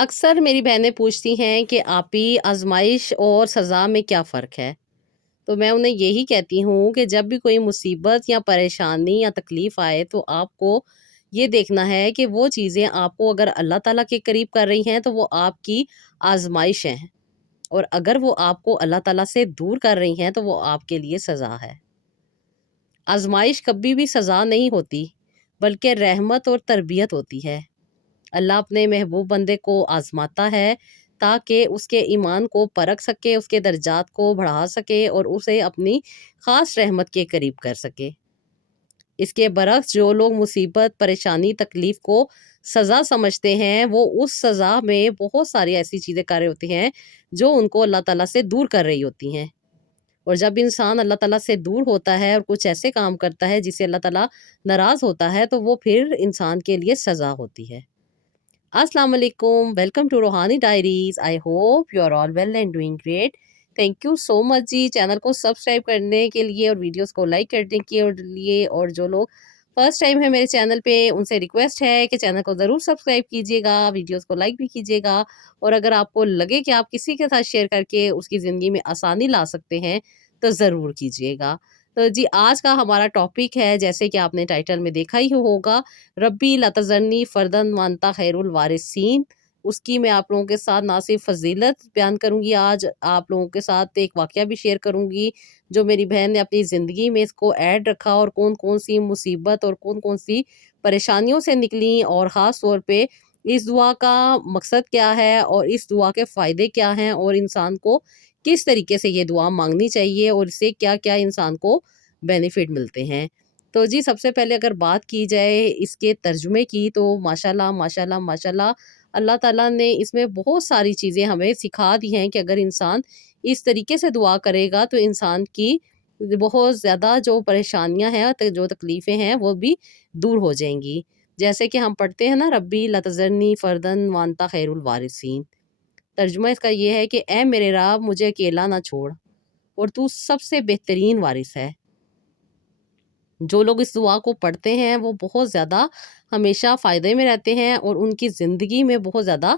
اکثر میری بہنیں پوچھتی ہیں کہ آپی آزمائش اور سزا میں کیا فرق ہے؟ تو میں انہیں یہی کہتی ہوں کہ جب بھی کوئی مصیبت یا پریشانی یا تکلیف آئے تو آپ کو یہ دیکھنا ہے کہ وہ چیزیں آپ کو اگر اللہ تعالیٰ کے قریب کر رہی ہیں تو وہ آپ کی آزمائش ہیں، اور اگر وہ آپ کو اللہ تعالیٰ سے دور کر رہی ہیں تو وہ آپ کے لیے سزا ہے۔ آزمائش کبھی بھی سزا نہیں ہوتی، بلکہ رحمت اور تربیت ہوتی ہے۔ اللہ اپنے محبوب بندے کو آزماتا ہے تاکہ اس کے ایمان کو پرکھ سکے، اس کے درجات کو بڑھا سکے اور اسے اپنی خاص رحمت کے قریب کر سکے۔ اس کے برعکس جو لوگ مصیبت، پریشانی، تکلیف کو سزا سمجھتے ہیں، وہ اس سزا میں بہت ساری ایسی چیزیں کر رہے ہوتے ہیں جو ان کو اللہ تعالیٰ سے دور کر رہی ہوتی ہیں۔ اور جب انسان اللہ تعالیٰ سے دور ہوتا ہے اور کچھ ایسے کام کرتا ہے جس سے اللہ تعالیٰ ناراض ہوتا ہے تو وہ پھر انسان کے لیے سزا ہوتی ہے۔ السلام علیکم، welcome to Ruhani diaries. I hope you are all well and doing great. Thank you so much جی چینل کو سبسکرائب کرنے کے لیے اور ویڈیوز کو لائک کرنے کے لیے، اور جو لوگ فرسٹ ٹائم ہے میرے چینل پہ ان سے ریکویسٹ ہے کہ چینل کو ضرور سبسکرائب کیجیے گا، ویڈیوز کو لائک بھی کیجیے گا، اور اگر آپ کو لگے کہ آپ کسی کے ساتھ شیئر کر کے اس کی زندگی میں آسانی لا سکتے ہیں تو ضرور کیجیے گا۔ تو جی آج کا ہمارا ٹاپک ہے، جیسے کہ آپ نے ٹائٹل میں دیکھا ہی ہوگا، ربی لا تذرنی فردن وانتا خیر الوارثین۔ اس کی میں آپ لوگوں کے ساتھ نہ صرف فضیلت بیان کروں گی، آج آپ لوگوں کے ساتھ ایک واقعہ بھی شیئر کروں گی جو میری بہن نے اپنی زندگی میں اس کو ایڈ رکھا، اور کون کون سی مصیبت اور کون کون سی پریشانیوں سے نکلی، اور خاص طور پہ اس دعا کا مقصد کیا ہے اور اس دعا کے فائدے کیا ہیں، اور انسان کو کس طریقے سے یہ دعا مانگنی چاہیے اور اس سے کیا کیا انسان کو بینیفٹ ملتے ہیں۔ تو جی سب سے پہلے اگر بات کی جائے اس کے ترجمے کی تو ماشاءاللہ ماشاءاللہ ماشاءاللہ اللہ تعالیٰ نے اس میں بہت ساری چیزیں ہمیں سکھا دی ہیں کہ اگر انسان اس طریقے سے دعا کرے گا تو انسان کی بہت زیادہ جو پریشانیاں ہیں، جو تکلیفیں ہیں وہ بھی دور ہو جائیں گی۔ جیسے کہ ہم پڑھتے ہیں نا، ربی لا تذرنی فردن وانتا خیر الوارثین۔ ترجمہ اس کا یہ ہے کہ اے میرے رب مجھے اکیلا نہ چھوڑ، اور تو سب سے بہترین وارث ہے۔ جو لوگ اس دعا کو پڑھتے ہیں وہ بہت زیادہ ہمیشہ فائدے میں رہتے ہیں اور ان کی زندگی میں بہت زیادہ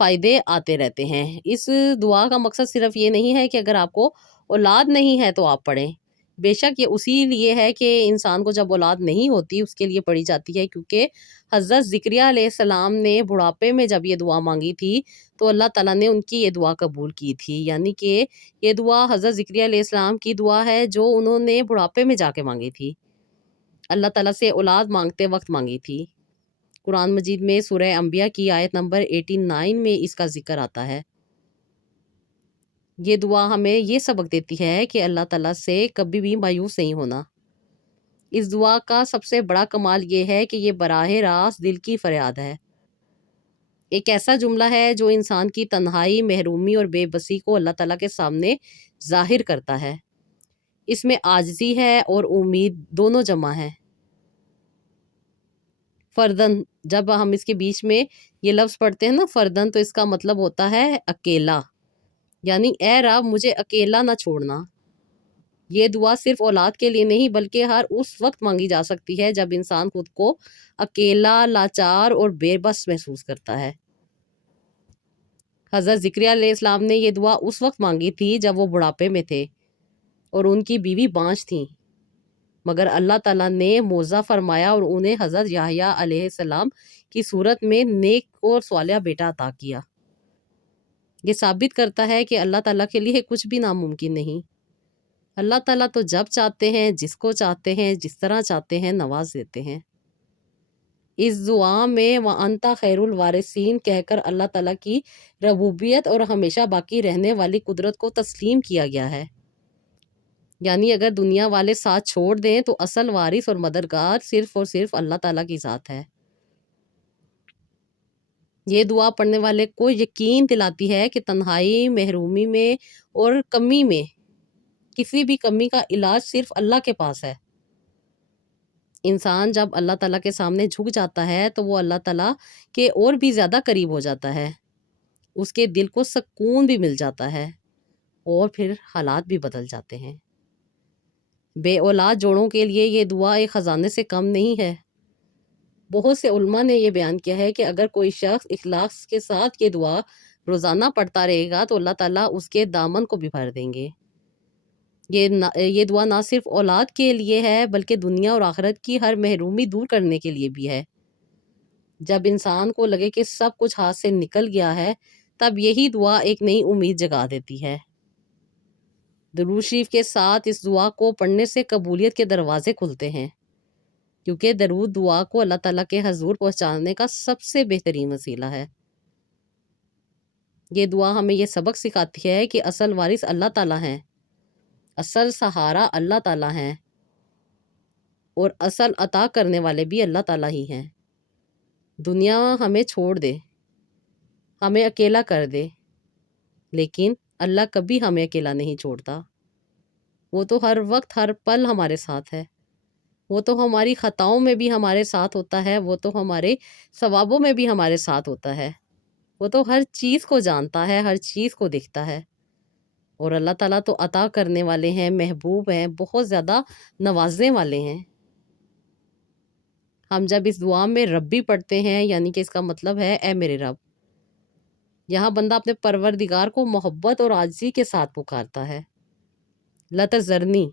فائدے آتے رہتے ہیں۔ اس دعا کا مقصد صرف یہ نہیں ہے کہ اگر آپ کو اولاد نہیں ہے تو آپ پڑھیں، بے شک یہ اسی لیے ہے کہ انسان کو جب اولاد نہیں ہوتی اس کے لیے پڑھی جاتی ہے، کیونکہ حضرت زکریا علیہ السلام نے بڑھاپے میں جب یہ دعا مانگی تھی تو اللہ تعالیٰ نے ان کی یہ دعا قبول کی تھی، یعنی کہ یہ دعا حضرت زکریا علیہ السلام کی دعا ہے جو انہوں نے بڑھاپے میں جا کے مانگی تھی، اللہ تعالیٰ سے اولاد مانگتے وقت مانگی تھی۔ قرآن مجید میں سورہ انبیاء کی آیت نمبر 89 میں اس کا ذکر آتا ہے۔ یہ دعا ہمیں یہ سبق دیتی ہے کہ اللہ تعالیٰ سے کبھی بھی مایوس نہیں ہونا۔ اس دعا کا سب سے بڑا کمال یہ ہے کہ یہ براہ راست دل کی فریاد ہے، ایک ایسا جملہ ہے جو انسان کی تنہائی، محرومی اور بے بسی کو اللہ تعالیٰ کے سامنے ظاہر کرتا ہے۔ اس میں عاجزی ہے اور امید دونوں جمع ہیں۔ فردن، جب ہم اس کے بیچ میں یہ لفظ پڑھتے ہیں نا فردن، تو اس کا مطلب ہوتا ہے اکیلا، یعنی اے رب مجھے اکیلا نہ چھوڑنا۔ یہ دعا صرف اولاد کے لیے نہیں بلکہ ہر اس وقت مانگی جا سکتی ہے جب انسان خود کو اکیلا، لاچار اور بے بس محسوس کرتا ہے۔ حضرت زکریا علیہ السلام نے یہ دعا اس وقت مانگی تھی جب وہ بڑھاپے میں تھے اور ان کی بیوی بانجھ تھیں، مگر اللہ تعالیٰ نے معجزہ فرمایا اور انہیں حضرت یحییٰ علیہ السلام کی صورت میں نیک اور صالح بیٹا عطا کیا۔ یہ ثابت کرتا ہے کہ اللہ تعالیٰ کے لیے کچھ بھی ناممکن نہیں۔ اللہ تعالیٰ تو جب چاہتے ہیں، جس کو چاہتے ہیں، جس طرح چاہتے ہیں نواز دیتے ہیں۔ اس دعا میں وَأَنْتَ خَيْرُ الْوَارِثِينَ کہہ کر اللہ تعالیٰ کی ربوبیت اور ہمیشہ باقی رہنے والی قدرت کو تسلیم کیا گیا ہے، یعنی اگر دنیا والے ساتھ چھوڑ دیں تو اصل وارث اور مددگار صرف اور صرف اللہ تعالیٰ کی ذات ہے۔ یہ دعا پڑھنے والے کو یقین دلاتی ہے کہ تنہائی، محرومی میں اور کمی میں کسی بھی کمی کا علاج صرف اللہ کے پاس ہے۔ انسان جب اللہ تعالیٰ کے سامنے جھک جاتا ہے تو وہ اللہ تعالیٰ کے اور بھی زیادہ قریب ہو جاتا ہے، اس کے دل کو سکون بھی مل جاتا ہے اور پھر حالات بھی بدل جاتے ہیں۔ بے اولاد جوڑوں کے لیے یہ دعا ایک خزانے سے کم نہیں ہے۔ بہت سے علماء نے یہ بیان کیا ہے کہ اگر کوئی شخص اخلاص کے ساتھ یہ دعا روزانہ پڑھتا رہے گا تو اللہ تعالیٰ اس کے دامن کو بھی بھر دیں گے۔ یہ دعا نہ صرف اولاد کے لیے ہے بلکہ دنیا اور آخرت کی ہر محرومی دور کرنے کے لیے بھی ہے۔ جب انسان کو لگے کہ سب کچھ ہاتھ سے نکل گیا ہے تب یہی دعا ایک نئی امید جگا دیتی ہے۔ درود شریف کے ساتھ اس دعا کو پڑھنے سے قبولیت کے دروازے کھلتے ہیں، کیونکہ درود دعا کو اللہ تعالیٰ کے حضور پہنچانے کا سب سے بہترین وسیلہ ہے۔ یہ دعا ہمیں یہ سبق سکھاتی ہے کہ اصل وارث اللہ تعالیٰ ہیں، اصل سہارا اللہ تعالیٰ ہیں، اور اصل عطا کرنے والے بھی اللہ تعالیٰ ہی ہیں۔ دنیا ہمیں چھوڑ دے، ہمیں اکیلا کر دے، لیکن اللہ کبھی ہمیں اکیلا نہیں چھوڑتا۔ وہ تو ہر وقت ہر پل ہمارے ساتھ ہے۔ وہ تو ہماری خطاؤں میں بھی ہمارے ساتھ ہوتا ہے، وہ تو ہمارے ثوابوں میں بھی ہمارے ساتھ ہوتا ہے۔ وہ تو ہر چیز کو جانتا ہے، ہر چیز کو دیکھتا ہے۔ اور اللہ تعالیٰ تو عطا کرنے والے ہیں، محبوب ہیں، بہت زیادہ نوازنے والے ہیں۔ ہم جب اس دعا میں ربی پڑھتے ہیں یعنی کہ اس کا مطلب ہے اے میرے رب، یہاں بندہ اپنے پروردگار کو محبت اور عاجزی کے ساتھ پکارتا ہے۔ لا تذرنی،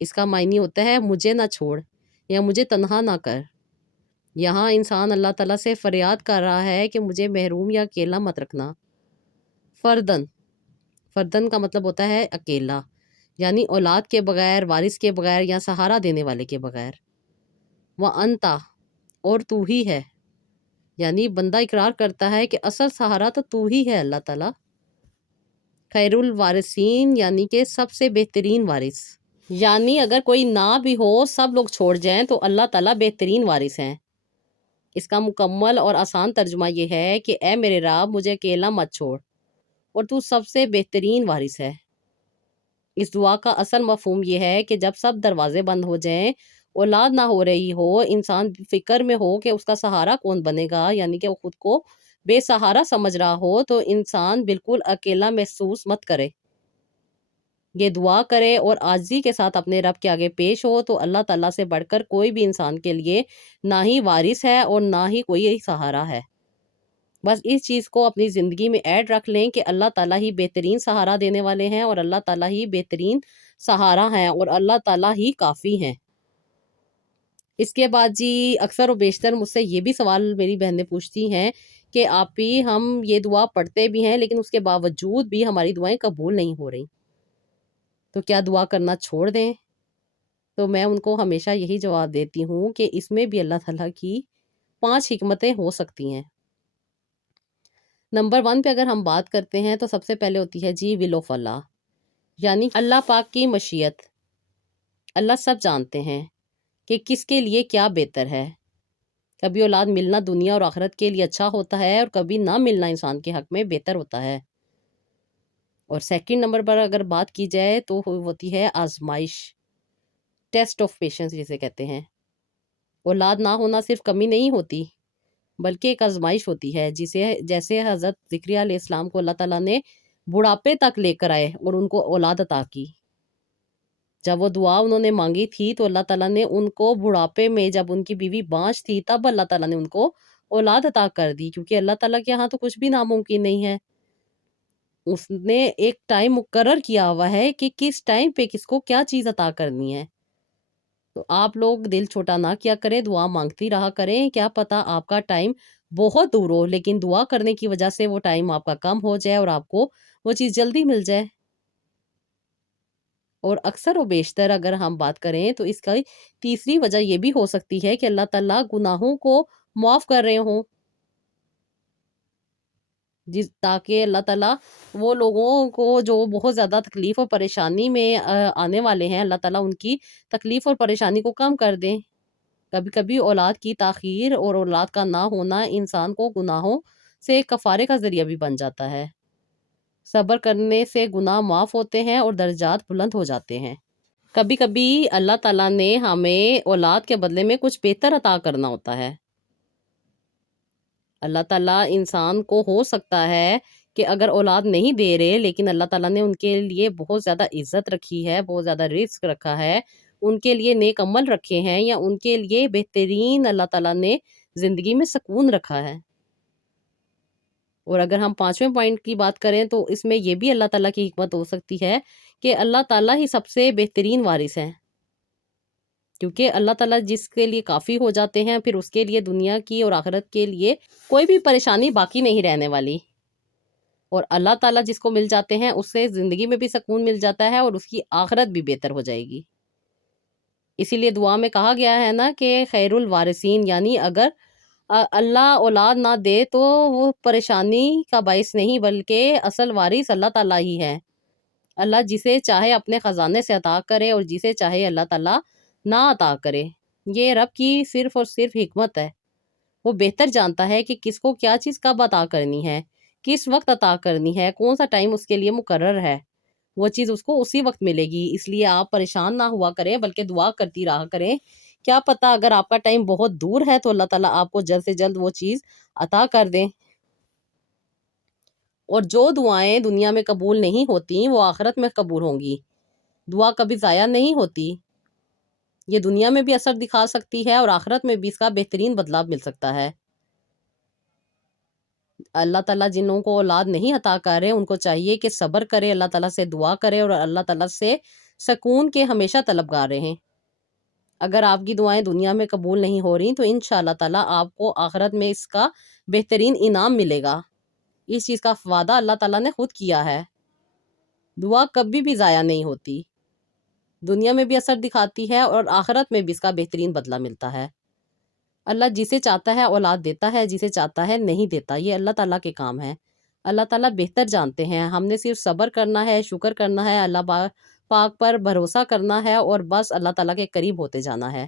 اس کا معنی ہوتا ہے مجھے نہ چھوڑ یا مجھے تنہا نہ کر۔ یہاں انسان اللہ تعالیٰ سے فریاد کر رہا ہے کہ مجھے محروم یا اکیلا مت رکھنا۔ فردن کا مطلب ہوتا ہے اکیلا، یعنی اولاد کے بغیر، وارث کے بغیر یا سہارا دینے والے کے بغیر۔ وَأَنْتَ، اور تو ہی ہے، یعنی بندہ اقرار کرتا ہے کہ اصل سہارا تو تو ہی ہے اللہ تعالیٰ۔ خیر الوارثین، یعنی کہ سب سے بہترین وارث، یعنی اگر کوئی نہ بھی ہو، سب لوگ چھوڑ جائیں تو اللہ تعالیٰ بہترین وارث ہیں۔ اس کا مکمل اور آسان ترجمہ یہ ہے کہ اے میرے رب مجھے اکیلا مت چھوڑ، اور تو سب سے بہترین وارث ہے۔ اس دعا کا اصل مفہوم یہ ہے کہ جب سب دروازے بند ہو جائیں، اولاد نہ ہو رہی ہو، انسان فکر میں ہو کہ اس کا سہارا کون بنے گا، یعنی کہ وہ خود کو بے سہارا سمجھ رہا ہو، تو انسان بالکل اکیلا محسوس مت کرے۔ یہ دعا کرے اور عاجزی کے ساتھ اپنے رب کے آگے پیش ہو تو اللہ تعالیٰ سے بڑھ کر کوئی بھی انسان کے لیے نہ ہی وارث ہے اور نہ ہی کوئی سہارا ہے۔ بس اس چیز کو اپنی زندگی میں ایڈ رکھ لیں کہ اللہ تعالیٰ ہی بہترین سہارا دینے والے ہیں، اور اللہ تعالیٰ ہی بہترین سہارا ہیں، اور اللہ تعالیٰ ہی کافی ہیں۔ اس کے بعد جی اکثر و بیشتر مجھ سے یہ بھی سوال میری بہنیں پوچھتی ہیں کہ آپی ہم یہ دعا پڑھتے بھی ہیں لیکن اس کے باوجود بھی ہماری دعائیں قبول نہیں ہو رہی، تو کیا دعا کرنا چھوڑ دیں؟ تو میں ان کو ہمیشہ یہی جواب دیتی ہوں کہ اس میں بھی اللہ تعالیٰ کی 5 حکمتیں ہو سکتی ہیں۔ نمبر 1 پہ اگر ہم بات کرتے ہیں تو سب سے پہلے ہوتی ہے جی will of اللہ، یعنی اللہ پاک کی مشیت۔ اللہ سب جانتے ہیں کہ کس کے لیے کیا بہتر ہے۔ کبھی اولاد ملنا دنیا اور آخرت کے لیے اچھا ہوتا ہے، اور کبھی نہ ملنا انسان کے حق میں بہتر ہوتا ہے۔ اور سیکنڈ نمبر پر اگر بات کی جائے تو ہوتی ہے آزمائش، ٹیسٹ آف پیشنس جسے کہتے ہیں۔ اولاد نہ ہونا صرف کمی نہیں ہوتی بلکہ ایک آزمائش ہوتی ہے، جیسے حضرت زکریا علیہ السلام کو اللہ تعالیٰ نے بڑھاپے تک لے کر آئے اور ان کو اولاد عطا کی۔ جب وہ دعا انہوں نے مانگی تھی تو اللہ تعالیٰ نے ان کو بڑھاپے میں، جب ان کی بیوی بانجھ تھی، تب اللہ تعالیٰ نے ان کو اولاد عطا کر دی، کیونکہ اللہ تعالیٰ کے یہاں تو کچھ بھی ناممکن نہیں ہے۔ اس نے ایک ٹائم مقرر کیا ہوا ہے کہ کس ٹائم پہ کس کو کیا چیز عطا کرنی ہے۔ تو آپ لوگ دل چھوٹا نہ کیا کریں، دعا مانگتی رہا کریں، کیا پتہ آپ کا ٹائم بہت دور ہو لیکن دعا کرنے کی وجہ سے وہ ٹائم آپ کا کم ہو جائے اور آپ کو وہ چیز جلدی مل جائے۔ اور اکثر و بیشتر اگر ہم بات کریں تو اس کا تیسری وجہ یہ بھی ہو سکتی ہے کہ اللہ تعالیٰ گناہوں کو معاف کر رہے ہوں، تاکہ اللہ تعالیٰ وہ لوگوں کو جو بہت زیادہ تکلیف اور پریشانی میں آنے والے ہیں، اللہ تعالیٰ ان کی تکلیف اور پریشانی کو کم کر دیں۔ کبھی کبھی اولاد کی تاخیر اور اولاد کا نہ ہونا انسان کو گناہوں سے کفارے کا ذریعہ بھی بن جاتا ہے۔ صبر کرنے سے گناہ معاف ہوتے ہیں اور درجات بلند ہو جاتے ہیں۔ کبھی کبھی اللہ تعالیٰ نے ہمیں اولاد کے بدلے میں کچھ بہتر عطا کرنا ہوتا ہے۔ اللہ تعالیٰ انسان کو ہو سکتا ہے کہ اگر اولاد نہیں دے رہے لیکن اللہ تعالیٰ نے ان کے لیے بہت زیادہ عزت رکھی ہے، بہت زیادہ رزق رکھا ہے، ان کے لیے نیک عمل رکھے ہیں یا ان کے لیے بہترین اللہ تعالیٰ نے زندگی میں سکون رکھا ہے۔ اور اگر ہم 5ویں پوائنٹ کی بات کریں تو اس میں یہ بھی اللہ تعالیٰ کی حکمت ہو سکتی ہے کہ اللہ تعالیٰ ہی سب سے بہترین وارث ہیں، کیونکہ اللہ تعالیٰ جس کے لیے کافی ہو جاتے ہیں پھر اس کے لیے دنیا کی اور آخرت کے لیے کوئی بھی پریشانی باقی نہیں رہنے والی، اور اللہ تعالیٰ جس کو مل جاتے ہیں اس سے زندگی میں بھی سکون مل جاتا ہے اور اس کی آخرت بھی بہتر ہو جائے گی۔ اسی لیے دعا میں کہا گیا ہے نا کہ خیر الوارثین، یعنی اگر اللہ اولاد نہ دے تو وہ پریشانی کا باعث نہیں بلکہ اصل وارث اللہ تعالیٰ ہی ہے۔ اللہ جسے چاہے اپنے خزانے سے عطا کرے اور جسے چاہے اللہ تعالیٰ نہ عطا کرے، یہ رب کی صرف اور صرف حکمت ہے۔ وہ بہتر جانتا ہے کہ کس کو کیا چیز کب عطا کرنی ہے، کس وقت عطا کرنی ہے، کون سا ٹائم اس کے لیے مقرر ہے، وہ چیز اس کو اسی وقت ملے گی۔ اس لیے آپ پریشان نہ ہوا کریں بلکہ دعا کرتی رہا کریں، کیا پتہ اگر آپ کا ٹائم بہت دور ہے تو اللہ تعالیٰ آپ کو جلد سے جلد وہ چیز عطا کر دیں۔ اور جو دعائیں دنیا میں قبول نہیں ہوتی وہ آخرت میں قبول ہوں گی۔ دعا کبھی ضائع نہیں ہوتی، یہ دنیا میں بھی اثر دکھا سکتی ہے اور آخرت میں بھی اس کا بہترین بدلہ مل سکتا ہے۔ اللہ تعالیٰ جنوں کو اولاد نہیں عطا کر رہے ان کو چاہیے کہ صبر کرے، اللہ تعالیٰ سے دعا کرے اور اللہ تعالیٰ سے سکون کے ہمیشہ طلبگار رہیں۔ اگر آپ کی دعائیں دنیا میں قبول نہیں ہو رہی تو انشاءاللہ تعالیٰ آپ کو آخرت میں اس کا بہترین انعام ملے گا۔ اس چیز کا وعدہ اللہ تعالیٰ نے خود کیا ہے۔ دعا کبھی بھی ضائع نہیں ہوتی، دنیا میں بھی اثر دکھاتی ہے اور آخرت میں بھی اس کا بہترین بدلہ ملتا ہے۔ اللہ جسے چاہتا ہے اولاد دیتا ہے، جسے چاہتا ہے نہیں دیتا، یہ اللہ تعالیٰ کے کام ہے۔ اللہ تعالیٰ بہتر جانتے ہیں، ہم نے صرف صبر کرنا ہے، شکر کرنا ہے، اللہ پاک پر بھروسہ کرنا ہے اور بس اللہ تعالیٰ کے قریب ہوتے جانا ہے۔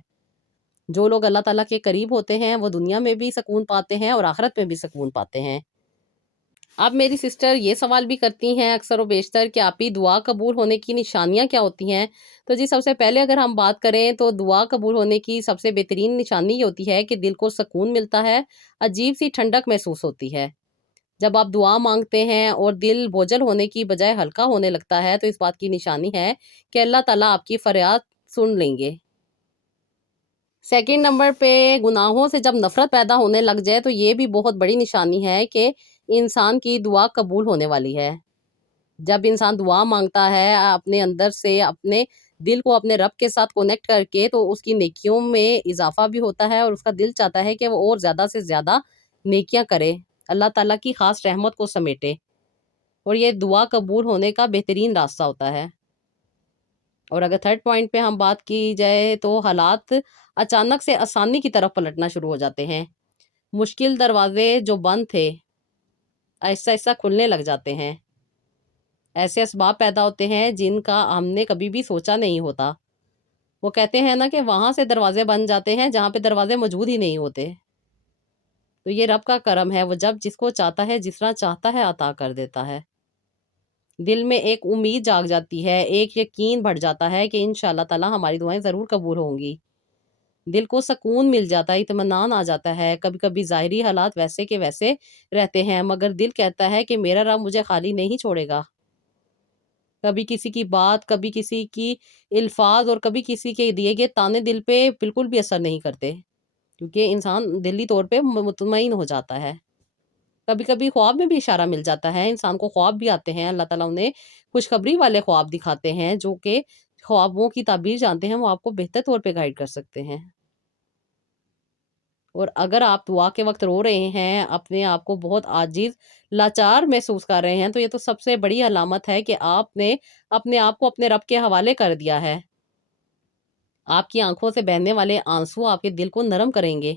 جو لوگ اللہ تعالیٰ کے قریب ہوتے ہیں وہ دنیا میں بھی سکون پاتے ہیں اور آخرت میں بھی سکون پاتے ہیں۔ اب میری سسٹر یہ سوال بھی کرتی ہیں اکثر و بیشتر کہ آپ ہی دعا قبول ہونے کی نشانیاں کیا ہوتی ہیں؟ تو جی سب سے پہلے اگر ہم بات کریں تو دعا قبول ہونے کی سب سے بہترین نشانی یہ ہوتی ہے کہ دل کو سکون ملتا ہے، عجیب سی ٹھنڈک محسوس ہوتی ہے۔ جب آپ دعا مانگتے ہیں اور دل بوجھل ہونے کی بجائے ہلکا ہونے لگتا ہے تو اس بات کی نشانی ہے کہ اللہ تعالیٰ آپ کی فریاد سن لیں گے۔ سیکنڈ نمبر پہ گناہوں سے جب نفرت پیدا ہونے لگ جائے تو یہ بھی بہت بڑی نشانی ہے کہ انسان کی دعا قبول ہونے والی ہے۔ جب انسان دعا مانگتا ہے اپنے اندر سے اپنے دل کو اپنے رب کے ساتھ کنیکٹ کر کے تو اس کی نیکیوں میں اضافہ بھی ہوتا ہے اور اس کا دل چاہتا ہے کہ وہ اور زیادہ سے زیادہ نیکیاں کرے، اللہ تعالیٰ کی خاص رحمت کو سمیٹے، اور یہ دعا قبول ہونے کا بہترین راستہ ہوتا ہے۔ اور اگر تھرڈ پوائنٹ پہ ہم بات کی جائے تو حالات اچانک سے آسانی کی طرف پلٹنا شروع ہو جاتے ہیں۔ مشکل دروازے جو بند تھے آہستہ آہستہ کھلنے لگ جاتے ہیں۔ ایسے اسباب پیدا ہوتے ہیں جن کا ہم نے کبھی بھی سوچا نہیں ہوتا۔ وہ کہتے ہیں نا کہ وہاں سے دروازے بن جاتے ہیں جہاں پہ دروازے موجود ہی نہیں ہوتے۔ تو یہ رب کا کرم ہے، وہ جب جس کو چاہتا ہے جس طرح چاہتا ہے عطا کر دیتا ہے۔ دل میں ایک امید جاگ جاتی ہے، ایک یقین بڑھ جاتا ہے کہ انشاءاللہ تعالیٰ ہماری دعائیں ضرور قبول ہوں گی۔ دل کو سکون مل جاتا ہے، اطمینان آ جاتا ہے۔ کبھی کبھی ظاہری حالات ویسے کے ویسے رہتے ہیں مگر دل کہتا ہے کہ میرا رب مجھے خالی نہیں چھوڑے گا۔ کبھی کسی کی بات، کبھی کسی کی الفاظ اور کبھی کسی کے دیے گئے تانے دل پہ بالکل بھی اثر نہیں کرتے، کیونکہ انسان دلی طور پہ مطمئن ہو جاتا ہے۔ کبھی کبھی خواب میں بھی اشارہ مل جاتا ہے، انسان کو خواب بھی آتے ہیں، اللہ تعالیٰ انہیں خوشخبری والے خواب دکھاتے ہیں، جو کہ خوابوں کی تعبیر جانتے ہیں وہ آپ کو بہتر طور پہ گائیڈ کر سکتے ہیں۔ اور اگر آپ دعا کے وقت رو رہے ہیں، اپنے آپ کو بہت عاجز لاچار محسوس کر رہے ہیں تو یہ تو سب سے بڑی علامت ہے کہ آپ نے اپنے آپ کو اپنے رب کے حوالے کر دیا ہے۔ آپ کی آنکھوں سے بہنے والے آنسو آپ کے دل کو نرم کریں گے،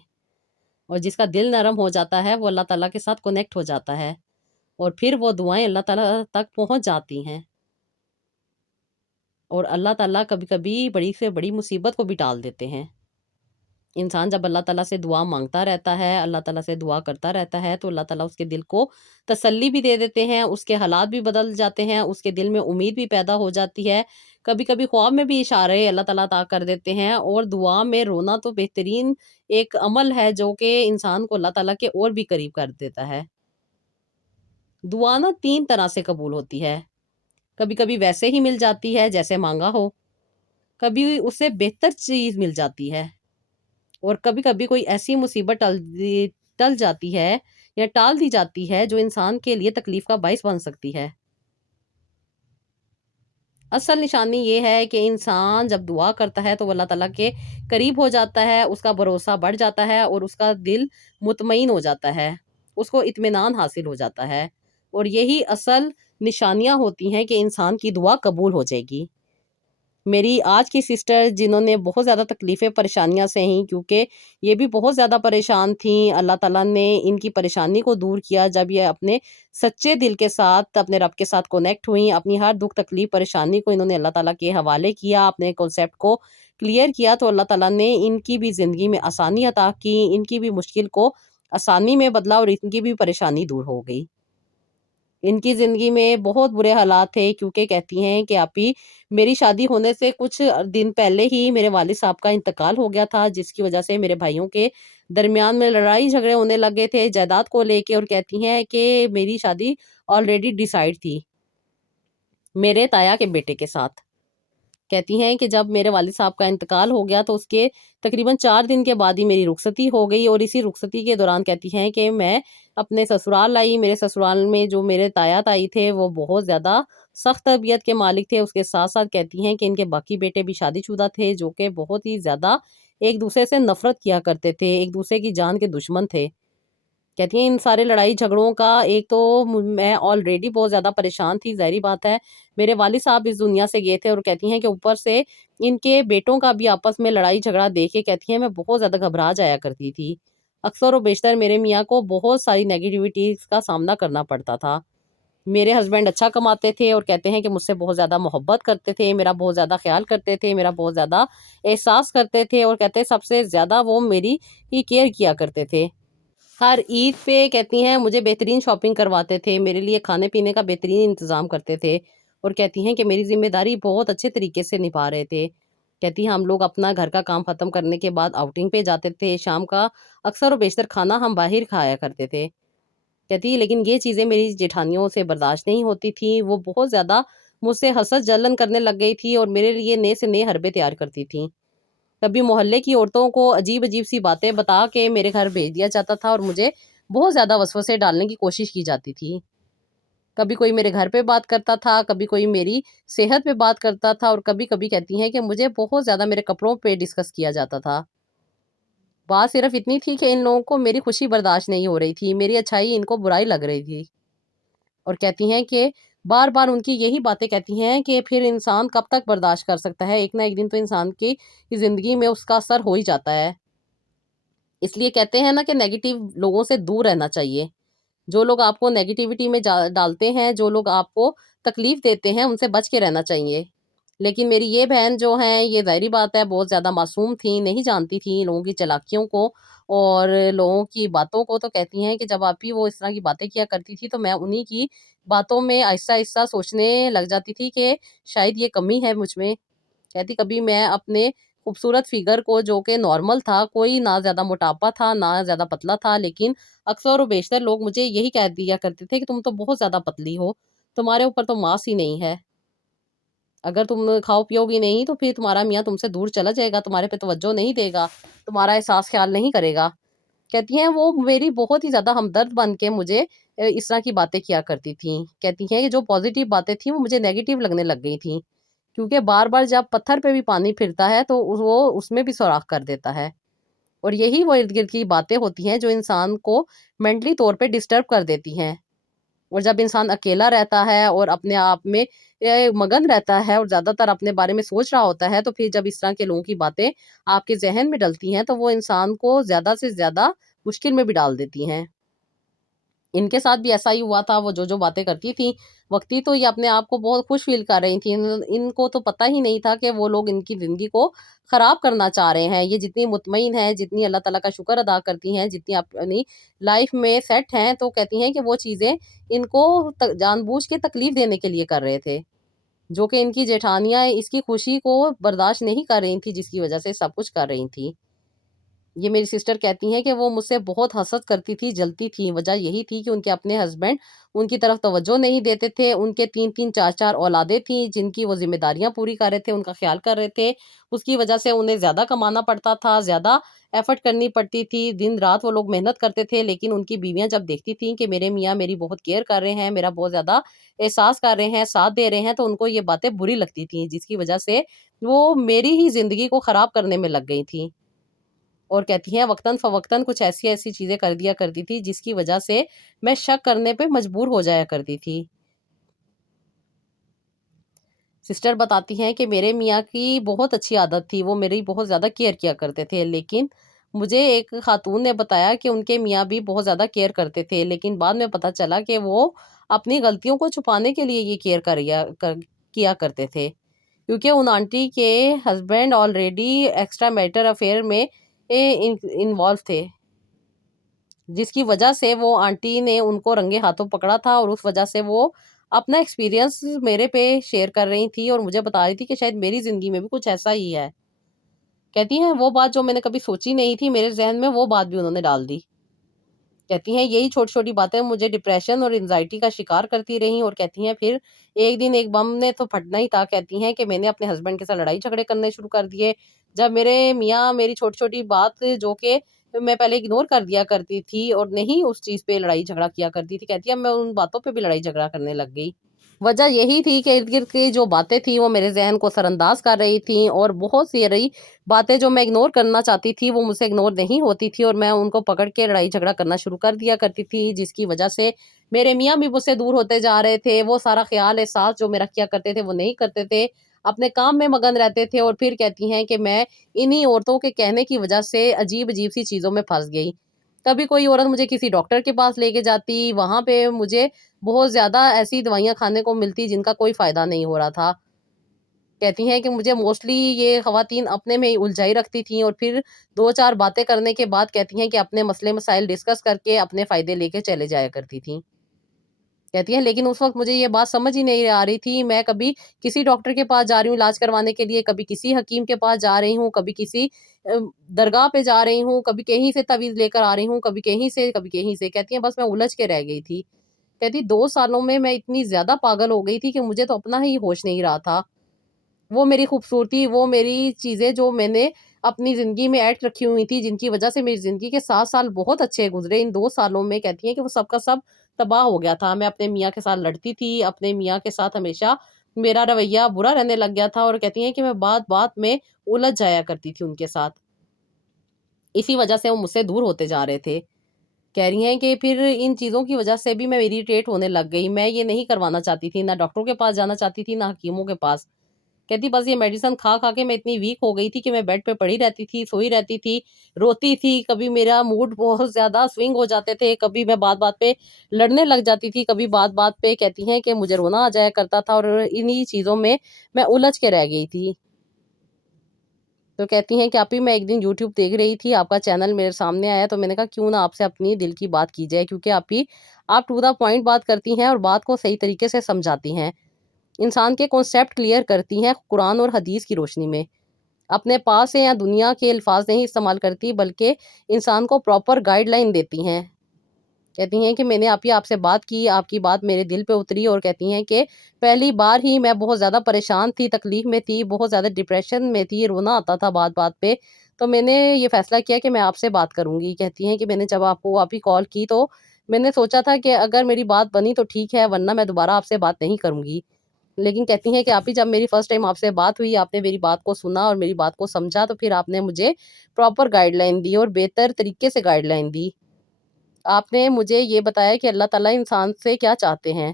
اور جس کا دل نرم ہو جاتا ہے وہ اللہ تعالیٰ کے ساتھ کنیکٹ ہو جاتا ہے اور پھر وہ دعائیں اللہ تعالیٰ تک پہنچ جاتی ہیں، اور اللہ تعالیٰ کبھی کبھی بڑی سے بڑی مصیبت کو بھی ٹال دیتے ہیں۔ انسان جب اللہ تعالیٰ سے دعا مانگتا رہتا ہے، اللہ تعالیٰ سے دعا کرتا رہتا ہے تو اللہ تعالیٰ اس کے دل کو تسلی بھی دے دیتے ہیں، اس کے حالات بھی بدل جاتے ہیں، اس کے دل میں امید بھی پیدا ہو جاتی ہے۔ کبھی کبھی خواب میں بھی اشارے اللہ تعالیٰ عطا کر دیتے ہیں، اور دعا میں رونا تو بہترین ایک عمل ہے جو کہ انسان کو اللہ تعالیٰ کے اور بھی قریب کر دیتا ہے۔ دعا نا 3 طرح سے قبول ہوتی ہے، کبھی کبھی ویسے ہی مل جاتی ہے جیسے مانگا ہو، کبھی اسے بہتر چیز مل جاتی ہے، اور کبھی کبھی کوئی ایسی مصیبت ٹل جاتی ہے یا ٹال دی جاتی ہے جو انسان کے لیے تکلیف کا باعث بن سکتی ہے۔ اصل نشانی یہ ہے کہ انسان جب دعا کرتا ہے تو وہ اللہ تعالیٰ کے قریب ہو جاتا ہے، اس کا بھروسہ بڑھ جاتا ہے اور اس کا دل مطمئن ہو جاتا ہے، اس کو اطمینان حاصل ہو جاتا ہے، اور یہی اصل نشانیاں ہوتی ہیں کہ انسان کی دعا قبول ہو جائے گی۔ میری آج کی سسٹر جنہوں نے بہت زیادہ تکلیفیں پریشانیاں سہیں، کیونکہ یہ بھی بہت زیادہ پریشان تھیں، اللہ تعالیٰ نے ان کی پریشانی کو دور کیا جب یہ اپنے سچے دل کے ساتھ اپنے رب کے ساتھ کنیکٹ ہوئیں، اپنی ہر دکھ تکلیف پریشانی کو انہوں نے اللہ تعالیٰ کے حوالے کیا، اپنے کنسیپٹ کو کلیئر کیا، تو اللہ تعالیٰ نے ان کی بھی زندگی میں آسانی عطا کی، ان کی بھی مشکل کو آسانی میں بدلا اور ان کی بھی پریشانی دور ہو گئی۔ ان کی زندگی میں بہت برے حالات تھے، کیونکہ کہتی ہیں کہ آپی میری شادی ہونے سے کچھ دن پہلے ہی میرے والد صاحب کا انتقال ہو گیا تھا، جس کی وجہ سے میرے بھائیوں کے درمیان میں لڑائی جھگڑے ہونے لگے تھے جائیداد کو لے کے، اور کہتی ہیں کہ میری شادی آلریڈی ڈیسائیڈ تھی میرے تایا کے بیٹے کے ساتھ۔ کہتی ہیں کہ جب میرے والد صاحب کا انتقال ہو گیا تو اس کے تقریباً 4 دن کے بعد ہی میری رخصتی ہو گئی، اور اسی رخصتی کے دوران کہتی ہیں کہ میں اپنے سسرال آئی۔ میرے سسرال میں جو میرے تایا تائی تھے وہ بہت زیادہ سخت طبیعت کے مالک تھے، اس کے ساتھ ساتھ کہتی ہیں کہ ان کے باقی بیٹے بھی شادی شدہ تھے جو کہ بہت ہی زیادہ ایک دوسرے سے نفرت کیا کرتے تھے، ایک دوسرے کی جان کے دشمن تھے۔ کہتی ہیں ان سارے لڑائی جھگڑوں کا ایک تو میں آلریڈی بہت زیادہ پریشان تھی، ظاہری بات ہے، میرے والد صاحب اس دنیا سے گئے تھے، اور کہتی ہیں کہ اوپر سے ان کے بیٹوں کا بھی آپس میں لڑائی جھگڑا دیکھ کے کہتی ہیں میں بہت زیادہ گھبرا جایا کرتی تھی۔ اکثر و بیشتر میرے میاں کو بہت ساری نیگیٹیوٹیز کا سامنا کرنا پڑتا تھا۔ میرے ہسبینڈ اچھا کماتے تھے اور کہتے ہیں کہ مجھ سے بہت زیادہ محبت کرتے تھے، میرا بہت زیادہ خیال کرتے تھے، میرا بہت زیادہ احساس کرتے تھے، اور کہتے ہیں سب سے زیادہ وہ میری ہی کیئر کیا کرتے تھے۔ ہر عید پہ کہتی ہیں مجھے بہترین شاپنگ کرواتے تھے، میرے لیے کھانے پینے کا بہترین انتظام کرتے تھے، اور کہتی ہیں کہ میری ذمہ داری بہت اچھے طریقے سے نبھا رہے تھے۔ کہتی ہیں ہم لوگ اپنا گھر کا کام ختم کرنے کے بعد آؤٹنگ پہ جاتے تھے، شام کا اکثر و بیشتر کھانا ہم باہر کھایا کرتے تھے۔ کہتی لیکن یہ چیزیں میری جیٹھانیوں سے برداشت نہیں ہوتی تھیں، وہ بہت زیادہ مجھ سے حسد جلن کرنے لگ گئی تھی اور میرے لیے نئے سے نئے حربے تیار کرتی تھیں۔ کبھی محلے کی عورتوں کو عجیب عجیب سی باتیں بتا کے میرے گھر بھیج دیا جاتا تھا، اور مجھے بہت زیادہ وسوسے ڈالنے کی کوشش کی جاتی تھی۔ کبھی کوئی میرے گھر پہ بات کرتا تھا، کبھی کوئی میری صحت پہ بات کرتا تھا، اور کبھی کبھی کہتی ہیں کہ مجھے بہت زیادہ میرے کپڑوں پہ ڈسکس کیا جاتا تھا۔ بات صرف اتنی تھی کہ ان لوگوں کو میری خوشی برداشت نہیں ہو رہی تھی، میری اچھائی ان کو برائی لگ رہی تھی، اور کہتی ہیں کہ بار بار ان کی یہی باتیں کہتی ہیں کہ پھر انسان کب تک برداشت کر سکتا ہے، ایک نہ ایک دن تو انسان کی زندگی میں اس کا اثر ہو ہی جاتا ہے۔ اس لیے کہتے ہیں نا کہ نیگیٹو لوگوں سے دور رہنا چاہیے۔ جو لوگ آپ کو نیگیٹیوٹی میں ڈالتے ہیں، جو لوگ آپ کو تکلیف دیتے ہیں، ان سے بچ کے رہنا چاہیے۔ لیکن میری یہ بہن جو ہیں، یہ ظاہری بات ہے بہت زیادہ معصوم تھیں، نہیں جانتی تھیں لوگوں کی چالاکیوں کو اور لوگوں کی باتوں کو، تو کہتی ہیں کہ جب آپ ہی وہ اس طرح کی باتیں کیا کرتی تھی تو میں انہی کی باتوں میں آہستہ آہستہ سوچنے لگ جاتی تھی کہ شاید یہ کمی ہے مجھ میں۔ کہتی کبھی میں اپنے خوبصورت فگر کو جو کہ نارمل تھا، کوئی نہ زیادہ موٹاپا تھا نہ زیادہ پتلا تھا، لیکن اکثر و بیشتر لوگ مجھے یہی کہہ دیا کرتے تھے کہ تم تو بہت زیادہ پتلی ہو، تمہارے اوپر تو ماس ہی نہیں ہے، اگر تم کھاؤ پیو گی نہیں تو پھر تمہارا میاں تم سے دور چلا جائے گا، تمہارے پہ توجہ نہیں دے گا، تمہارا احساس خیال نہیں کرے گا۔ کہتی ہیں وہ میری بہت ہی زیادہ ہمدرد بن کے مجھے اس طرح کی باتیں کیا کرتی تھیں۔ کہتی ہیں کہ جو پازیٹیو باتیں تھیں وہ مجھے نیگیٹیو لگنے لگ گئی تھیں، کیونکہ بار بار جب پتھر پہ بھی پانی پھرتا ہے تو وہ اس میں بھی سوراخ کر دیتا ہے، اور یہی وہ ارد گرد کی باتیں ہوتی ہیں جو انسان کو مینٹلی طور پہ ڈسٹرب کر دیتی ہیں۔ اور جب انسان اکیلا رہتا ہے اور اپنے آپ میں مگن رہتا ہے اور زیادہ تر اپنے بارے میں سوچ رہا ہوتا ہے، تو پھر جب اس طرح کے لوگوں کی باتیں آپ کے ذہن میں ڈلتی ہیں تو وہ انسان کو زیادہ سے زیادہ مشکل میں بھی ڈال دیتی ہیں۔ ان کے ساتھ بھی ایسا ہی ہوا تھا، وہ جو باتیں کرتی تھیں وقتی تو یہ اپنے آپ کو بہت خوش فیل کر رہی تھیں، ان کو تو پتہ ہی نہیں تھا کہ وہ لوگ ان کی زندگی کو خراب کرنا چاہ رہے ہیں۔ یہ جتنی مطمئن ہیں، جتنی اللہ تعالیٰ کا شکر ادا کرتی ہیں، جتنی اپنی لائف میں سیٹ ہیں، تو کہتی ہیں کہ وہ چیزیں ان کو جان بوجھ کے تکلیف دینے کے لیے کر رہے تھے، جو کہ ان کی جیٹھانیاں اس کی خوشی کو برداشت نہیں کر رہی تھیں، جس کی وجہ سے سب کچھ کر رہی تھیں۔ یہ میری سسٹر کہتی ہیں کہ وہ مجھ سے بہت حسد کرتی تھی، جلتی تھی، وجہ یہی تھی کہ ان کے اپنے ہسبینڈ ان کی طرف توجہ نہیں دیتے تھے، ان کے 3 4 اولادیں تھیں جن کی وہ ذمہ داریاں پوری کر رہے تھے، ان کا خیال کر رہے تھے، اس کی وجہ سے انہیں زیادہ کمانا پڑتا تھا، زیادہ ایفرٹ کرنی پڑتی تھی، دن رات وہ لوگ محنت کرتے تھے، لیکن ان کی بیویاں جب دیکھتی تھیں کہ میرے میاں میری بہت کیئر کر رہے ہیں، میرا بہت زیادہ احساس کر رہے ہیں، ساتھ دے رہے ہیں، تو ان کو یہ باتیں بری لگتی تھیں، جس کی وجہ سے وہ میری ہی زندگی کو خراب کرنے میں لگ گئی تھیں، اور کہتی ہیں وقتاً فوقتاً کچھ ایسی ایسی چیزیں کر دیا کرتی تھی جس کی وجہ سے میں شک کرنے پہ مجبور ہو جایا کرتی تھی۔ سسٹر بتاتی ہیں کہ میرے میاں کی بہت اچھی عادت تھی، وہ میری بہت زیادہ کیئر کیا کرتے تھے، لیکن مجھے ایک خاتون نے بتایا کہ ان کے میاں بھی بہت زیادہ کیئر کرتے تھے، لیکن بعد میں پتہ چلا کہ وہ اپنی غلطیوں کو چھپانے کے لیے یہ کیئر کیا کرتے تھے، کیونکہ ان آنٹی کے husband already extra marital affair میں انوالو تھے، جس کی وجہ سے وہ آنٹی نے ان کو رنگے ہاتھوں پکڑا تھا، اور اس وجہ سے وہ اپنا ایکسپیرینس میرے پہ شیئر کر رہی تھی اور مجھے بتا رہی تھی کہ شاید میری زندگی میں بھی کچھ ایسا ہی ہے۔ کہتی ہیں وہ بات جو میں نے کبھی سوچی نہیں تھی، میرے ذہن میں وہ بات بھی انہوں نے ڈال دی۔ کہتی ہیں یہی چھوٹی چھوٹی باتیں مجھے ڈپریشن اور انزائٹی کا شکار کرتی رہیں، اور کہتی ہیں پھر ایک دن ایک بم نے تو پھٹنا ہی تھا، کہتی ہیں کہ میں نے اپنے ہسبینڈ کے ساتھ لڑائی جھگڑے کرنے شروع کر دیے، جب میرے میاں میری چھوٹی چھوٹی بات جو کہ میں پہلے اگنور کر دیا کرتی تھی اور نہیں اس چیز پہ لڑائی جھگڑا کیا کرتی تھی، کہتی ہے میں ان باتوں پہ بھی لڑائی جھگڑا کرنے لگ گئی۔ وجہ یہی تھی کہ ارد گرد کی جو باتیں تھیں وہ میرے ذہن کو سر انداز کر رہی تھیں، اور بہت سی رہی باتیں جو میں اگنور کرنا چاہتی تھی وہ مجھ سے اگنور نہیں ہوتی تھی، اور میں ان کو پکڑ کے لڑائی جھگڑا کرنا شروع کر دیا کرتی تھی، جس کی وجہ سے میرے میاں بھی مجھ سے دور ہوتے جا رہے تھے، وہ سارا خیال احساس جو میرا کیا کرتے تھے وہ نہیں کرتے تھے، اپنے کام میں مگن رہتے تھے، اور پھر کہتی ہیں کہ میں انہی عورتوں کے کہنے کی وجہ سے عجیب عجیب سی چیزوں میں پھنس گئی۔ کبھی کوئی عورت مجھے کسی ڈاکٹر کے پاس لے کے جاتی، وہاں پہ مجھے بہت زیادہ ایسی دوائیاں کھانے کو ملتی جن کا کوئی فائدہ نہیں ہو رہا تھا۔ کہتی ہیں کہ مجھے موسٹلی یہ خواتین اپنے میں ہی الجھائی رکھتی تھیں، اور پھر 2 4 باتیں کرنے کے بعد کہتی ہیں کہ اپنے مسئلے مسائل ڈسکس کر کے اپنے فائدے لے کے چلے جایا کرتی تھیں۔ کہتی ہیں لیکن اس وقت مجھے یہ بات سمجھ ہی نہیں آ رہی تھی، میں کبھی کسی ڈاکٹر کے پاس جا رہی ہوں علاج کروانے کے لیے، کبھی کسی حکیم کے پاس جا رہی ہوں، کبھی کسی درگاہ پہ جا رہی ہوں، کبھی کہیں سے تعویذ لے کر آ رہی ہوں، کبھی کہیں سے کبھی کہیں سے، کہتی ہیں بس میں الجھ کے رہ گئی تھی۔ کہتی 2 سالوں میں اتنی زیادہ پاگل ہو گئی تھی کہ مجھے تو اپنا ہی ہوش نہیں رہا تھا۔ وہ میری خوبصورتی، وہ میری چیزیں جو میں نے اپنی زندگی میں ایڈ رکھی ہوئی تھی، جن کی وجہ سے میری زندگی کے 7 سال بہت اچھے گزرے، ان 2 سالوں میں کہتی ہیں کہ وہ سب کا سب تباہ ہو گیا تھا۔ میں اپنے میاں کے ساتھ لڑتی تھی، اپنے میاں کے ساتھ ہمیشہ میرا رویہ برا رہنے لگ گیا تھا، اور کہتی ہیں کہ میں بات بات میں الجھ جایا کرتی تھی ان کے ساتھ، اسی وجہ سے وہ مجھ سے دور ہوتے جا رہے تھے۔ کہہ رہی ہیں کہ پھر ان چیزوں کی وجہ سے بھی میں اریٹیٹ ہونے لگ گئی، میں یہ نہیں کروانا چاہتی تھی، نہ ڈاکٹروں کے پاس جانا چاہتی تھی، نہ حکیموں کے پاس۔ کہتی بس یہ میڈیسن کھا کھا کے میں اتنی ویک ہو گئی تھی کہ میں بیڈ پہ پڑی رہتی تھی، سوئی رہتی تھی، روتی تھی، کبھی میرا موڈ بہت زیادہ سوئنگ ہو جاتے تھے، کبھی میں بات بات پہ لڑنے لگ جاتی تھی، کبھی بات بات پہ کہتی ہیں کہ مجھے رونا آ جایا کرتا تھا، اور انہی چیزوں میں میں الجھ کے رہ گئی تھی۔ تو کہتی ہیں کہ آپی میں ایک دن یوٹیوب دیکھ رہی تھی، آپ کا چینل میرے سامنے آیا، تو میں نے کہا کیوں نہ آپ سے اپنی دل کی بات کی جائے، کیونکہ آپی آپ ٹو دا پوائنٹ بات کرتی ہیں اور بات کو صحیح طریقے سے سمجھاتی ہیں، انسان کے کانسیپٹ کلیئر کرتی ہیں قرآن اور حدیث کی روشنی میں، اپنے پاس سے یا دنیا کے الفاظ نہیں استعمال کرتی، بلکہ انسان کو پراپر گائیڈ لائن دیتی ہیں۔ کہتی ہیں کہ میں نے آپ سے بات کی، آپ کی بات میرے دل پہ اتری، اور کہتی ہیں کہ پہلی بار ہی میں بہت زیادہ پریشان تھی، تکلیف میں تھی، بہت زیادہ ڈپریشن میں تھی، رونا آتا تھا بات بات پہ، تو میں نے یہ فیصلہ کیا کہ میں آپ سے بات کروں گی۔ کہتی ہیں کہ میں نے جب آپ کو واپی کال کی تو میں نے سوچا تھا کہ اگر میری بات بنی تو ٹھیک ہے، ورنہ میں دوبارہ آپ سے بات نہیں کروں گی، لیکن کہتی ہیں کہ آپ ہی جب میری فرسٹ ٹائم آپ سے بات ہوئی، آپ نے میری بات کو سنا اور میری بات کو سمجھا، تو پھر آپ نے مجھے پراپر گائیڈ لائن دی اور بہتر طریقے سے گائیڈ لائن دی۔ آپ نے مجھے یہ بتایا کہ اللہ تعالیٰ انسان سے کیا چاہتے ہیں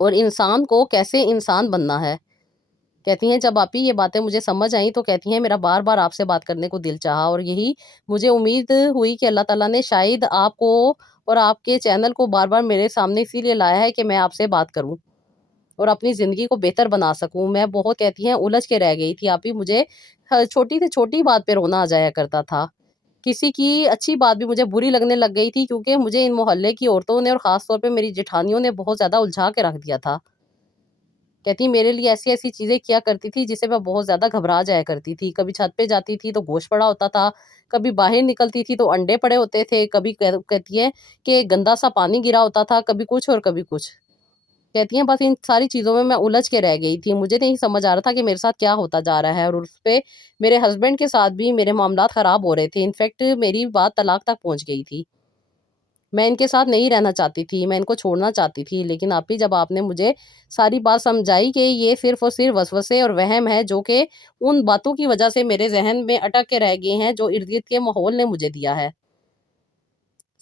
اور انسان کو کیسے انسان بننا ہے۔ کہتی ہیں جب آپ ہی یہ باتیں مجھے سمجھ آئیں تو کہتی ہیں میرا بار بار آپ سے بات کرنے کو دل چاہا، اور یہی مجھے امید ہوئی کہ اللہ تعالیٰ نے شاید آپ کو اور آپ کے چینل کو بار بار میرے سامنے اسی لیے لایا ہے کہ میں آپ سے بات کروں اور اپنی زندگی کو بہتر بنا سکوں۔ میں بہت کہتی ہیں الجھ کے رہ گئی تھی، آپ ہی مجھے چھوٹی سے چھوٹی بات پہ رونا آ جایا کرتا تھا، کسی کی اچھی بات بھی مجھے بری لگنے لگ گئی تھی، کیونکہ مجھے ان محلے کی عورتوں نے اور خاص طور پہ میری جٹھانیوں نے بہت زیادہ الجھا کے رکھ دیا تھا۔ کہتی ہیں میرے لیے ایسی ایسی چیزیں کیا کرتی تھی جس سے میں بہت زیادہ گھبرا جایا کرتی تھی. کبھی چھت پہ جاتی تھی تو گوشت پڑا ہوتا تھا، کبھی باہر نکلتی تھی تو انڈے پڑے ہوتے تھے، کبھی کہتی ہے کہ گندا سا پانی گرا ہوتا تھا، کبھی کچھ اور کبھی کچھ. کہتی ہیں بس ان ساری چیزوں میں الجھ کے رہ گئی تھی. مجھے نہیں سمجھ آ رہا تھا کہ میرے ساتھ کیا ہوتا جا رہا ہے، اور اس پہ میرے ہسبینڈ کے ساتھ بھی میرے معاملات خراب ہو رہے تھے. انفیکٹ میری بات طلاق تک پہنچ گئی تھی. میں ان کے ساتھ نہیں رہنا چاہتی تھی، میں ان کو چھوڑنا چاہتی تھی. لیکن آپ ہی جب آپ نے مجھے ساری بات سمجھائی کہ یہ صرف اور صرف وسوسے اور وہم ہے جو کہ ان باتوں کی وجہ سے میرے ذہن میں اٹک کے رہ گئے ہیں جو ارد گرد کے ماحول نے مجھے دیا ہے.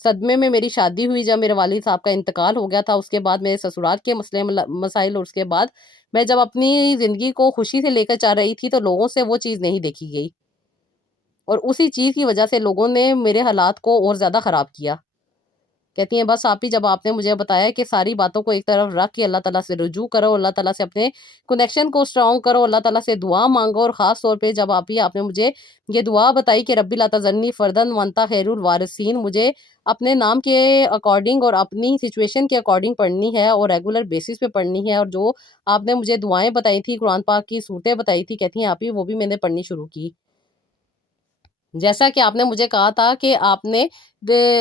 صدمے میں میری شادی ہوئی جب میرے والد صاحب کا انتقال ہو گیا تھا. اس کے بعد میرے سسرال کے مسئلے مسائل، اور اس کے بعد میں جب اپنی زندگی کو خوشی سے لے کر چل رہی تھی تو لوگوں سے وہ چیز نہیں دیکھی گئی، اور اسی چیز کی وجہ سے لوگوں نے میرے حالات کو اور زیادہ خراب کیا. کہتی ہیں بس آپ ہی جب آپ نے مجھے بتایا کہ ساری باتوں کو ایک طرف رکھ کے اللہ تعالیٰ سے رجوع کرو، اللہ تعالیٰ سے اپنے کنیکشن کو اسٹرانگ کرو، اللہ تعالیٰ سے دعا مانگو، اور خاص طور پہ جب آپ نے مجھے یہ دعا بتائی کہ ربی لا تذرنی فردن وانتا خیر الوارثین، مجھے اپنے نام کے اکارڈنگ اور اپنی سچویشن کے اکارڈنگ پڑھنی ہے اور ریگولر بیسس پہ پڑھنی ہے. اور جو آپ نے مجھے دعائیں بتائی تھی، قرآن پاک کی صورتیں بتائی تھی، کہتی ہیں آپ ہی وہ بھی میں نے پڑھنی شروع کی. جیسا کہ آپ نے مجھے کہا تھا کہ آپ نے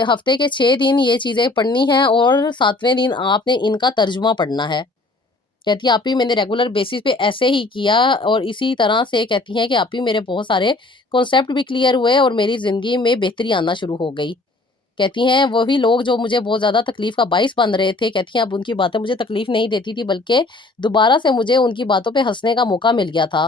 ہفتے کے 6 دن یہ چیزیں پڑھنی ہیں اور 7ویں دن آپ نے ان کا ترجمہ پڑھنا ہے. کہتی ہے آپ ہی میں نے ریگولر بیسس پہ ایسے ہی کیا، اور اسی طرح سے کہتی ہیں کہ آپ ہی میرے بہت سارے کانسیپٹ بھی کلیئر ہوئے اور میری زندگی میں بہتری آنا شروع ہو گئی. کہتی ہیں وہی لوگ جو مجھے بہت زیادہ تکلیف کا باعث بن رہے تھے، کہتی ہیں اب ان کی باتیں مجھے تکلیف نہیں دیتی تھی، بلکہ دوبارہ سے مجھے ان کی باتوں پہ ہنسنے کا موقع مل گیا تھا.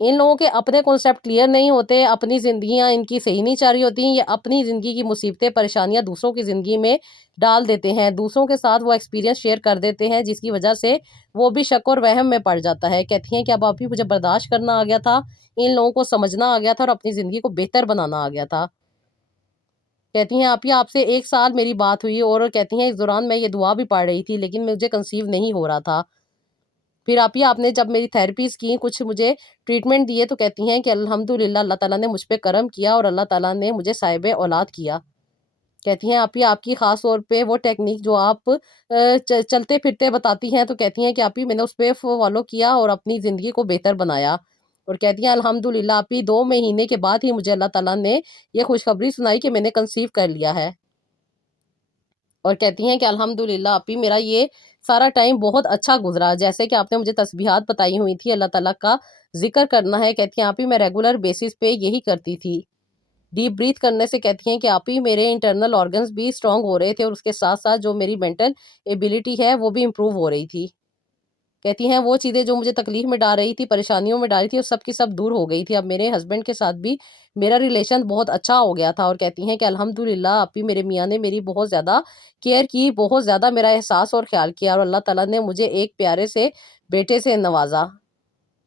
ان لوگوں کے اپنے کانسیپٹ کلیئر نہیں ہوتے، اپنی زندگیاں ان کی صحیح نہیں چل رہی ہوتی ہیں، یا اپنی زندگی کی مصیبتیں پریشانیاں دوسروں کی زندگی میں ڈال دیتے ہیں، دوسروں کے ساتھ وہ ایکسپیرینس شیئر کر دیتے ہیں، جس کی وجہ سے وہ بھی شک اور وہم میں پڑ جاتا ہے. کہتی ہیں کہ اب آپ ہی مجھے برداشت کرنا آ گیا تھا، ان لوگوں کو سمجھنا آ گیا تھا، اور اپنی زندگی کو بہتر بنانا آ گیا تھا. کہتی ہیں آپ سے 1 سال میری بات ہوئی، اور کہتی ہیں اس دوران میں یہ دعا بھی پڑھ رہی تھی لیکن مجھے کنسیو نہیں ہو رہا تھا. پھر آپ نے جب میری تھیراپیز کی، کچھ مجھے ٹریٹمنٹ دیے، تو کہتی ہیں کہ الحمدللہ اللہ تعالیٰ نے مجھ پہ کرم کیا اور اللہ تعالیٰ نے مجھے صاحب اولاد کیا. کہتی ہیں آپ کی خاص طور پہ وہ ٹیکنیک جو آپ چلتے پھرتے بتاتی ہیں، تو کہتی ہیں کہ میں نے اس پہ فالو کیا اور اپنی زندگی کو بہتر بنایا. اور کہتی ہیں الحمدللہ 2 مہینے کے بعد ہی مجھے اللہ تعالیٰ نے یہ خوشخبری سنائی کہ میں نے کنسیو کر لیا ہے. اور کہتی ہیں کہ الحمدللہ میرا یہ سارا ٹائم بہت اچھا گزرا. جیسے کہ آپ نے مجھے تسبیحات بتائی ہوئی تھی اللہ تعالیٰ کا ذکر کرنا ہے، کہتی ہیں میں ریگولر بیسس پہ یہی کرتی تھی. ڈیپ بریتھ کرنے سے کہتی ہیں کہ میرے انٹرنل آرگنز بھی اسٹرانگ ہو رہے تھے، اور اس کے ساتھ ساتھ جو میری مینٹل ایبیلٹی ہے وہ بھی امپروو ہو رہی تھی. کہتی ہیں وہ چیزیں جو مجھے تکلیف میں ڈال رہی تھی، پریشانیوں میں ڈال رہی تھی، وہ سب کی سب دور ہو گئی تھی. اب میرے ہسبینڈ کے ساتھ بھی میرا ریلیشن بہت اچھا ہو گیا تھا. اور کہتی ہیں کہ الحمدللہ میرے میاں نے میری بہت زیادہ کیئر کی، بہت زیادہ میرا احساس اور خیال کیا، اور اللہ تعالیٰ نے مجھے ایک پیارے سے بیٹے سے نوازا.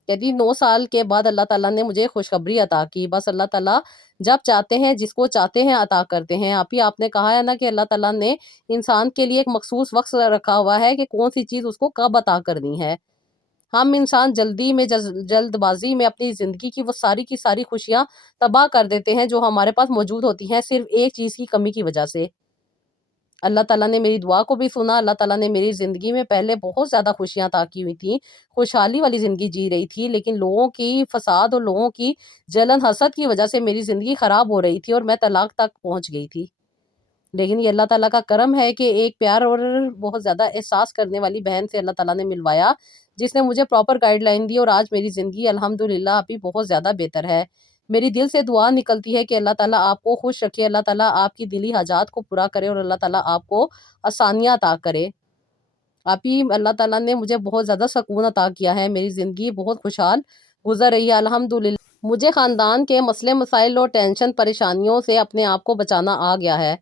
کہتی 9 سال کے بعد اللہ تعالیٰ نے مجھے خوشخبری عطا کی. بس اللہ تعالیٰ جب چاہتے ہیں جس کو چاہتے ہیں عطا کرتے ہیں. آپ نے کہا ہے نا کہ اللہ تعالیٰ نے انسان کے لیے ایک مخصوص وقت رکھا ہوا ہے کہ کون سی چیز اس کو کب عطا کرنی ہے. ہم انسان جلدی میں جلد بازی میں اپنی زندگی کی وہ ساری کی ساری خوشیاں تباہ کر دیتے ہیں جو ہمارے پاس موجود ہوتی ہیں، صرف ایک چیز کی کمی کی وجہ سے. اللہ تعالیٰ نے میری دعا کو بھی سنا. اللہ تعالیٰ نے میری زندگی میں پہلے بہت زیادہ خوشیاں عطا کی ہوئی تھیں، خوشحالی والی زندگی جی رہی تھی، لیکن لوگوں کی فساد اور لوگوں کی جلن حسد کی وجہ سے میری زندگی خراب ہو رہی تھی اور میں طلاق تک پہنچ گئی تھی. لیکن یہ اللہ تعالیٰ کا کرم ہے کہ ایک پیار اور بہت زیادہ احساس کرنے والی بہن سے اللہ تعالیٰ نے ملوایا، جس نے مجھے پراپر گائیڈ لائن دی، اور آج میری زندگی الحمدللہ ابھی بہت زیادہ بہتر ہے. میری دل سے دعا نکلتی ہے کہ اللہ تعالیٰ آپ کو خوش رکھے، اللہ تعالیٰ آپ کی دلی حاجات کو پورا کرے، اور اللہ تعالیٰ آپ کو آسانیاں عطا کرے. اللہ تعالیٰ نے مجھے بہت زیادہ سکون عطا کیا ہے، میری زندگی بہت خوشحال گزر رہی ہے الحمدللہ. مجھے خاندان کے مسئلے مسائل اور ٹینشن پریشانیوں سے اپنے آپ کو بچانا آ گیا ہے.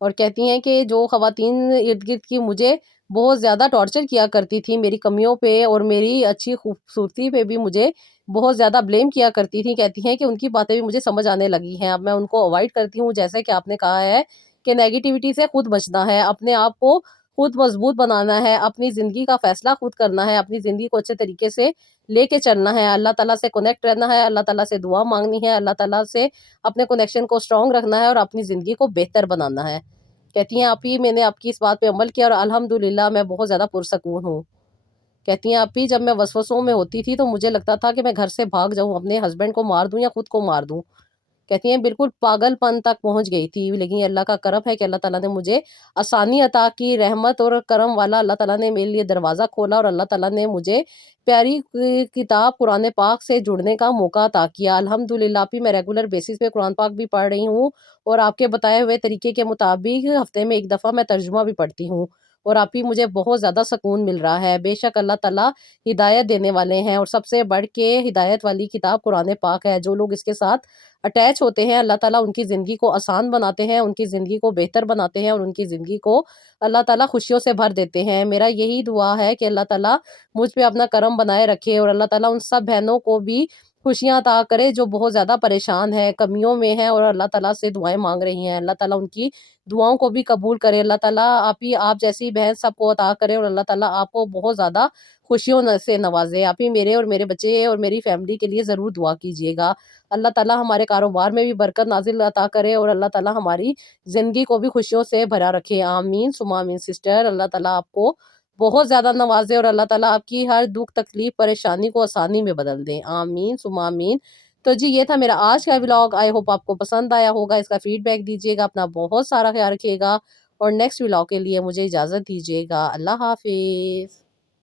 اور کہتی ہیں کہ جو خواتین ارد گرد کی مجھے بہت زیادہ ٹارچر کیا کرتی تھی، میری کمیوں پہ اور میری اچھی خوبصورتی پہ بھی مجھے بہت زیادہ بلیم کیا کرتی تھی، کہتی ہیں کہ ان کی باتیں بھی مجھے سمجھ آنے لگی ہیں. اب میں ان کو اوائڈ کرتی ہوں. جیسے کہ آپ نے کہا ہے کہ نیگیٹیوٹی سے خود بچنا ہے، اپنے آپ کو خود مضبوط بنانا ہے، اپنی زندگی کا فیصلہ خود کرنا ہے، اپنی زندگی کو اچھے طریقے سے لے کے چلنا ہے، اللہ تعالیٰ سے کنیکٹ رہنا ہے، اللہ تعالیٰ سے دعا مانگنی ہے، اللہ تعالیٰ سے اپنے کنیکشن کو اسٹرانگ رکھنا ہے اور اپنی زندگی کو بہتر بنانا ہے. کہتی ہیں میں نے آپ کی اس بات پہ عمل کیا اور الحمدللہ میں بہت زیادہ پرسکون ہوں. کہتی ہیں آپی جب میں وسوسوں میں ہوتی تھی تو مجھے لگتا تھا کہ میں گھر سے بھاگ جاؤں، اپنے ہسبینڈ کو مار دوں یا خود کو مار دوں۔ کہتی ہیں بالکل پاگل پن تک پہنچ گئی تھی، لیکن اللہ کا کرم ہے کہ اللہ تعالیٰ نے مجھے آسانی عطا کی، رحمت اور کرم والا اللہ تعالیٰ نے میرے لیے دروازہ کھولا، اور اللہ تعالیٰ نے مجھے پیاری کتاب قرآن پاک سے جڑنے کا موقع عطا کیا۔ الحمدللہ پہ میں ریگولر بیسس پہ قرآن پاک بھی پڑھ رہی ہوں، اور آپ کے بتائے ہوئے طریقے کے مطابق ہفتے میں ایک دفعہ میں ترجمہ بھی پڑھتی ہوں، اور آپ ہی مجھے بہت زیادہ سکون مل رہا ہے۔ بے شک اللہ تعالیٰ ہدایت دینے والے ہیں، اور سب سے بڑھ کے ہدایت والی کتاب قرآن پاک ہے۔ جو لوگ اس کے ساتھ اٹیچ ہوتے ہیں اللہ تعالیٰ ان کی زندگی کو آسان بناتے ہیں، ان کی زندگی کو بہتر بناتے ہیں، اور ان کی زندگی کو اللہ تعالیٰ خوشیوں سے بھر دیتے ہیں۔ میرا یہی دعا ہے کہ اللہ تعالیٰ مجھ پہ اپنا کرم بنائے رکھے، اور اللہ تعالیٰ ان سب بہنوں کو بھی خوشیاں عطا کرے جو بہت زیادہ پریشان ہیں، کمیوں میں ہیں، اور اللہ تعالیٰ سے دعائیں مانگ رہی ہیں۔ اللہ تعالیٰ ان کی دعاؤں کو بھی قبول کرے۔ اللہ تعالیٰ آپ جیسی بہن سب کو عطا کرے، اور اللہ تعالیٰ آپ کو بہت زیادہ خوشیوں سے نوازے۔ آپ ہی میرے اور میرے بچے اور میری فیملی کے لیے ضرور دعا کیجیے گا۔ اللہ تعالیٰ ہمارے کاروبار میں بھی برکت نازل عطا کرے، اور اللہ تعالیٰ ہماری زندگی کو بھی خوشیوں سے بھرا رکھے۔ آمین ثم آمین سسٹر۔ اللہ تعالیٰ آپ کو بہت زیادہ نوازے، اور اللہ تعالیٰ آپ کی ہر دکھ تکلیف پریشانی کو آسانی میں بدل دیں۔ آمین ثم آمین۔ تو جی یہ تھا میرا آج کا ولاگ، آئی ہوپ آپ کو پسند آیا ہوگا، اس کا فیڈ بیک دیجیے گا، اپنا بہت سارا خیال رکھیے گا، اور نیکسٹ ولاگ کے لیے مجھے اجازت دیجیے گا۔ اللہ حافظ۔